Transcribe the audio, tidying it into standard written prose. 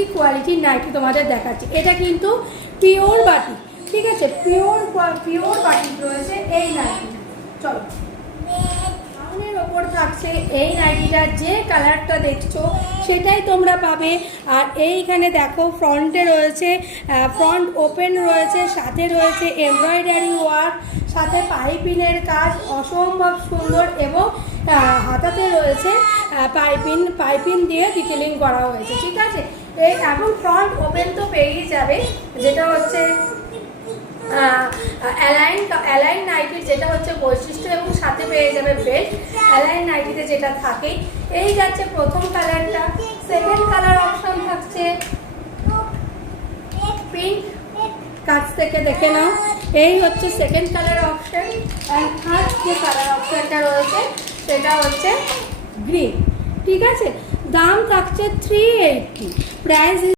কি কোয়ালিটির নাইটি তোমাদের দেখাচ্ছি। এটা কিন্তু পিওর বাটিক, ঠিক আছে, পিওর বাটিক রয়েছে এই নাইটিটা। চলো, ব্রাউনের ওপর থাকছে এই নাইটিটার যে কালারটা দেখছো সেটাই তোমরা পাবে। আর এইখানে দেখো ফ্রন্টে রয়েছে, ফ্রন্ট ওপেন রয়েছে, সাথে রয়েছে এমব্রয়ডারি ওয়ার্ক, সাথে পাইপিনের কাজ অসম্ভব সুন্দর, এবং হাতাতে রয়েছে পাইপিন দিয়ে ডিটেলিং করা হয়েছে, ঠিক আছে। এই এখন ফ্রন্ট ওপেন তো পেয়েই যাবে, যেটা হচ্ছে অ্যালাইন নাইটির যেটা হচ্ছে বৈশিষ্ট্য, এবং সাথে পেয়ে যাবে বেল্ট। অ্যালাইন নাইটিতে যেটা থাকে। এই যাচ্ছে প্রথম কালারটা। সেকেন্ড কালার অপশন থাকছে পিঙ্ক, কাছ থেকে দেখে নাও। এই হচ্ছে second colour option. And third যে কালার অপশনটা রয়েছে সেটা হচ্ছে গ্রিন, ঠিক আছে। দাম থাকছে 380, প্রাইস